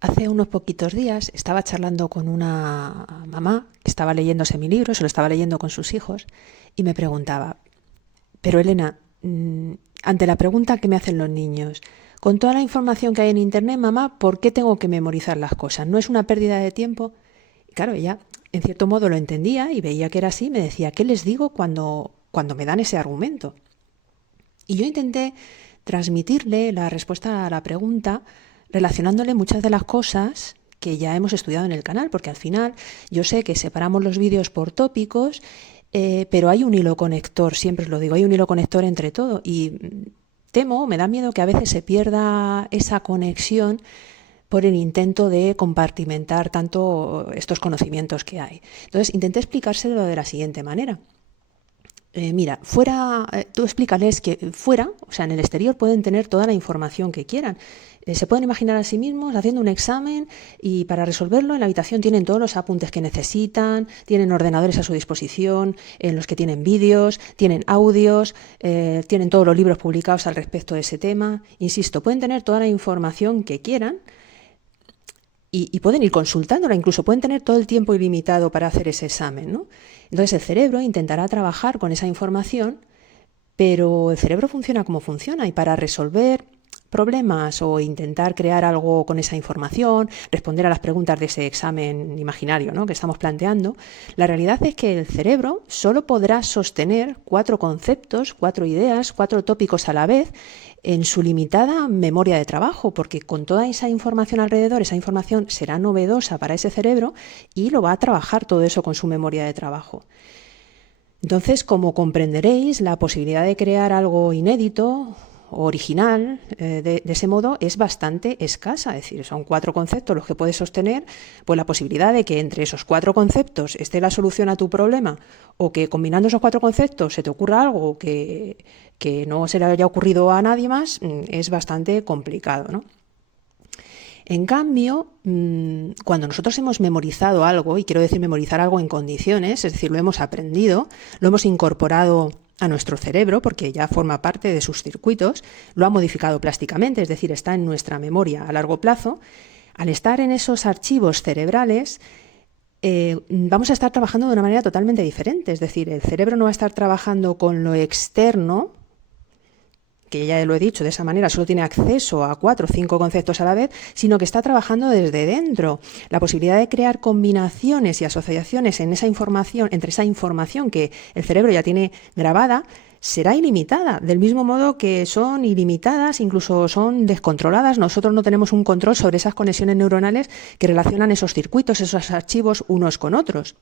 Hace unos poquitos días estaba charlando con una mamá que estaba leyéndose mi libro, se lo estaba leyendo con sus hijos, y me preguntaba, pero Elena, ante la pregunta que me hacen los niños, con toda la información que hay en Internet, mamá, ¿por qué tengo que memorizar las cosas? ¿No es una pérdida de tiempo? Y claro, ella en cierto modo lo entendía y veía que era así, me decía, ¿qué les digo cuando me dan ese argumento? Y yo intenté transmitirle la respuesta a la pregunta relacionándole muchas de las cosas que ya hemos estudiado en el canal, porque al final yo sé que separamos los vídeos por tópicos, pero hay un hilo conector, siempre os lo digo, hay un hilo conector entre todo y temo, me da miedo que a veces se pierda esa conexión por el intento de compartimentar tanto estos conocimientos que hay. Entonces intenté explicárselo de la siguiente manera. Mira, fuera, tú explícales que fuera, o sea, en el exterior pueden tener toda la información que quieran. Se pueden imaginar a sí mismos haciendo un examen y para resolverlo en la habitación tienen todos los apuntes que necesitan, tienen ordenadores a su disposición, en los que tienen vídeos, tienen audios, tienen todos los libros publicados al respecto de ese tema. Insisto, pueden tener toda la información que quieran y pueden ir consultándola, incluso pueden tener todo el tiempo ilimitado para hacer ese examen, ¿no? Entonces el cerebro intentará trabajar con esa información, pero el cerebro funciona como funciona y para resolver problemas o intentar crear algo con esa información, responder a las preguntas de ese examen imaginario, ¿no?, que estamos planteando, la realidad es que el cerebro solo podrá sostener 4 conceptos, 4 ideas, 4 tópicos a la vez en su limitada memoria de trabajo, porque con toda esa información alrededor, esa información será novedosa para ese cerebro y lo va a trabajar todo eso con su memoria de trabajo. Entonces, como comprenderéis, la posibilidad de crear algo inédito, original, de ese modo es bastante escasa. Es decir, son 4 conceptos los que puedes sostener, pues la posibilidad de que entre esos 4 conceptos esté la solución a tu problema o que combinando esos 4 conceptos se te ocurra algo que no se le haya ocurrido a nadie más, es bastante complicado, ¿no? En cambio, cuando nosotros hemos memorizado algo, y quiero decir memorizar algo en condiciones, es decir, lo hemos aprendido, lo hemos incorporado a nuestro cerebro porque ya forma parte de sus circuitos, lo ha modificado plásticamente, es decir, está en nuestra memoria a largo plazo, al estar en esos archivos cerebrales, vamos a estar trabajando de una manera totalmente diferente, es decir, el cerebro no va a estar trabajando con lo externo, que ya lo he dicho, de esa manera solo tiene acceso a 4 o 5 conceptos a la vez, sino que está trabajando desde dentro. La posibilidad de crear combinaciones y asociaciones en esa información, entre esa información que el cerebro ya tiene grabada, será ilimitada, del mismo modo que son ilimitadas, incluso son descontroladas. Nosotros no tenemos un control sobre esas conexiones neuronales que relacionan esos circuitos, esos archivos unos con otros.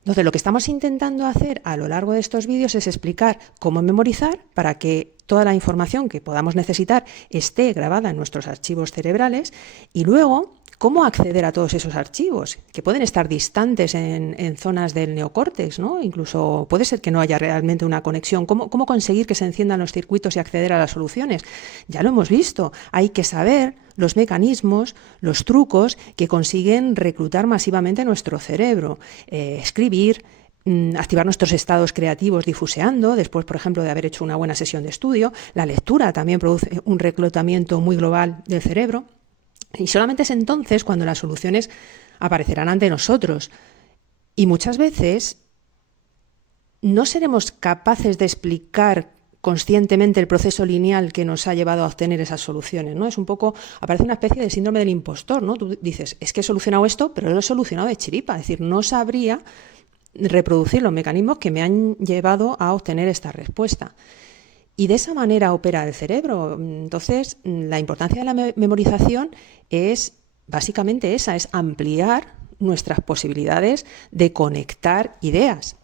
Entonces, lo que estamos intentando hacer a lo largo de estos vídeos es explicar cómo memorizar para que toda la información que podamos necesitar esté grabada en nuestros archivos cerebrales y luego cómo acceder a todos esos archivos, que pueden estar distantes en zonas del neocórtex, ¿no? Incluso puede ser que no haya realmente una conexión. ¿Cómo conseguir que se enciendan los circuitos y acceder a las soluciones? Ya lo hemos visto, hay que saber los mecanismos, los trucos que consiguen reclutar masivamente nuestro cerebro, escribir, activar nuestros estados creativos difuseando, después, por ejemplo, de haber hecho una buena sesión de estudio. La lectura también produce un reclutamiento muy global del cerebro. Y solamente es entonces cuando las soluciones aparecerán ante nosotros. Y muchas veces no seremos capaces de explicar conscientemente el proceso lineal que nos ha llevado a obtener esas soluciones, ¿no? Es un poco, aparece una especie de síndrome del impostor, ¿no? Tú dices, es que he solucionado esto, pero lo he solucionado de chiripa, es decir, no sabría reproducir los mecanismos que me han llevado a obtener esta respuesta. Y de esa manera opera el cerebro. Entonces, la importancia de la memorización es básicamente esa, es ampliar nuestras posibilidades de conectar ideas.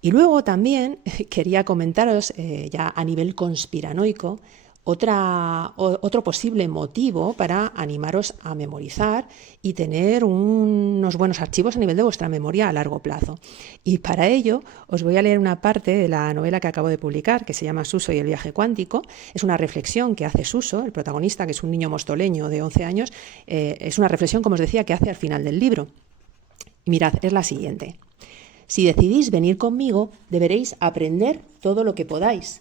Y luego también quería comentaros, ya a nivel conspiranoico, otro posible motivo para animaros a memorizar y tener unos buenos archivos a nivel de vuestra memoria a largo plazo. Y para ello os voy a leer una parte de la novela que acabo de publicar, que se llama Suso y el viaje cuántico. Es una reflexión que hace Suso, el protagonista, que es un niño mostoleño de 11 años. Es una reflexión, como os decía, que hace al final del libro. Mirad, es la siguiente. Si decidís venir conmigo, deberéis aprender todo lo que podáis.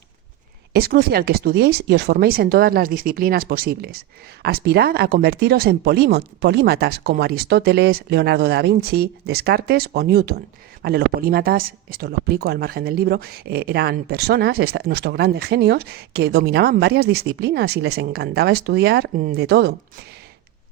Es crucial que estudiéis y os forméis en todas las disciplinas posibles. Aspirad a convertiros en polímatas como Aristóteles, Leonardo da Vinci, Descartes o Newton. Vale, los polímatas, esto lo explico al margen del libro, eran personas, nuestros grandes genios, que dominaban varias disciplinas y les encantaba estudiar de todo.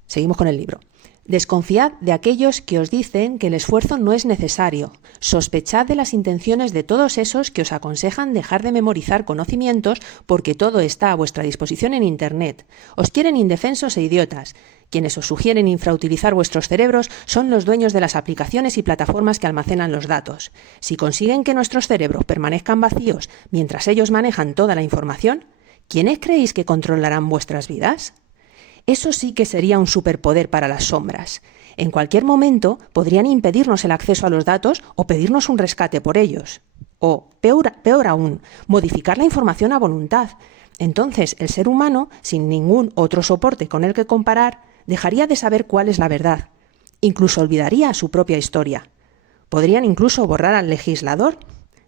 Seguimos con el libro. Desconfiad de aquellos que os dicen que el esfuerzo no es necesario. Sospechad de las intenciones de todos esos que os aconsejan dejar de memorizar conocimientos porque todo está a vuestra disposición en Internet. Os quieren indefensos e idiotas. Quienes os sugieren infrautilizar vuestros cerebros son los dueños de las aplicaciones y plataformas que almacenan los datos. Si consiguen que nuestros cerebros permanezcan vacíos mientras ellos manejan toda la información, ¿quiénes creéis que controlarán vuestras vidas? Eso sí que sería un superpoder para las sombras. En cualquier momento podrían impedirnos el acceso a los datos o pedirnos un rescate por ellos. O, peor aún, modificar la información a voluntad. Entonces, el ser humano, sin ningún otro soporte con el que comparar, dejaría de saber cuál es la verdad. Incluso olvidaría su propia historia. Podrían incluso borrar al legislador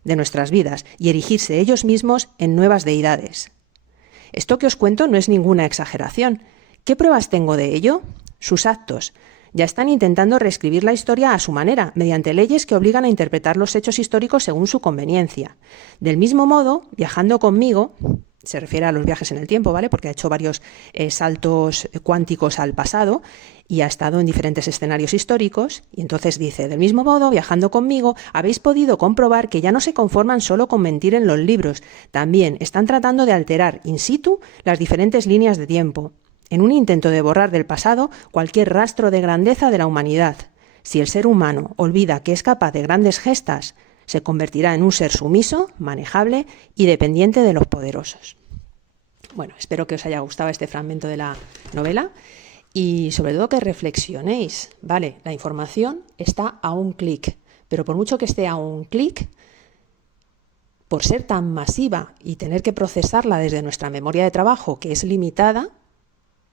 de nuestras vidas y erigirse ellos mismos en nuevas deidades. Esto que os cuento no es ninguna exageración. ¿Qué pruebas tengo de ello? Sus actos. Ya están intentando reescribir la historia a su manera, mediante leyes que obligan a interpretar los hechos históricos según su conveniencia. Del mismo modo, viajando conmigo, se refiere a los viajes en el tiempo, ¿vale? Porque ha hecho varios saltos cuánticos al pasado y ha estado en diferentes escenarios históricos. Y entonces dice, del mismo modo, viajando conmigo, habéis podido comprobar que ya no se conforman solo con mentir en los libros. También están tratando de alterar in situ las diferentes líneas de tiempo, en un intento de borrar del pasado cualquier rastro de grandeza de la humanidad. Si el ser humano olvida que es capaz de grandes gestas, se convertirá en un ser sumiso, manejable y dependiente de los poderosos. Bueno, espero que os haya gustado este fragmento de la novela y sobre todo que reflexionéis. Vale, la información está a un clic, pero por mucho que esté a un clic, por ser tan masiva y tener que procesarla desde nuestra memoria de trabajo, que es limitada,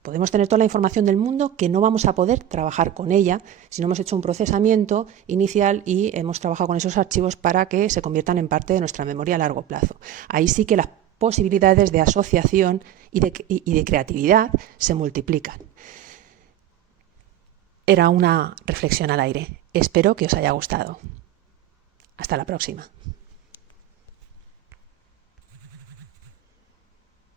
podemos tener toda la información del mundo que no vamos a poder trabajar con ella si no hemos hecho un procesamiento inicial y hemos trabajado con esos archivos para que se conviertan en parte de nuestra memoria a largo plazo. Ahí sí que las posibilidades de asociación y de creatividad se multiplican. Era una reflexión al aire. Espero que os haya gustado. Hasta la próxima.